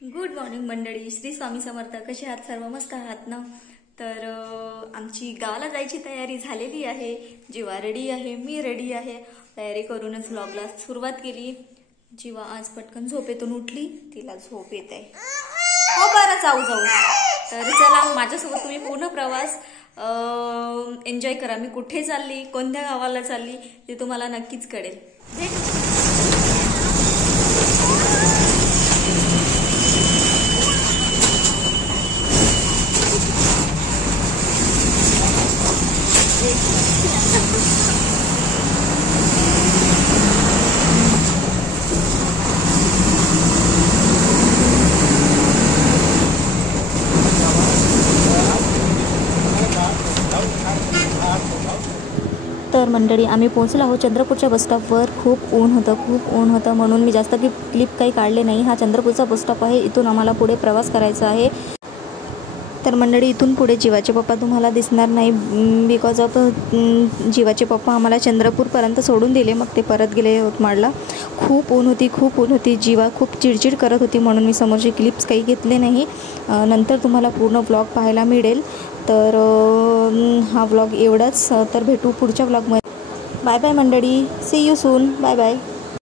Good morning मंडळी, श्री स्वामी समर्थ. कसे आहात सर्व? मस्त आहात ना? तर आमची गावाला जायची तयारी झालेली आहे. जीवा रेडी आहे, मी रेडी आहे. तयारी करूनच व्लॉगला सुरुवात केली. जीवा आज पटकन झोपेतून उठली, तिला झोप येत आहे. हो बरं, जाऊ. तर चला, माझ्यासोबत तुम्ही पूर्ण प्रवास एन्जॉय करा. मी कुठे चालली, कोणत्या गावाला चालली ते तुम्हाला नक्कीच कळेल. तर मंडळी, आम्ही पोहोचलो आहोत चंद्रपूरच्या बसस्टॉपवर. खूप ऊन होतं म्हणून मी जास्त क्लिप काही काढले नाही. हा चंद्रपूरचा बसस्टॉप आहे. इथून आम्हाला पुढे प्रवास करायचा आहे. तर मंडळी, इथून पुढे जीवाचे पप्पा तुम्हाला दिसणार नाही, बिकॉज ऑफ जीवाचे पप्पा आम्हाला चंद्रपूरपर्यंत सोडून दिले, मग ते परत गेले यवतमाळला. खूप ऊन होती. जीवा खूप चिडचिड करत होती म्हणून मी समोरचे क्लिप्स काही घेतले नाही. नंतर तुम्हाला पूर्ण ब्लॉग पाहायला मिळेल. तर हा व्लॉग एवढाच. तर भेटू पुढच्या व्लॉगमध्ये. बाय बाय मंडळी, see you soon. Bye bye.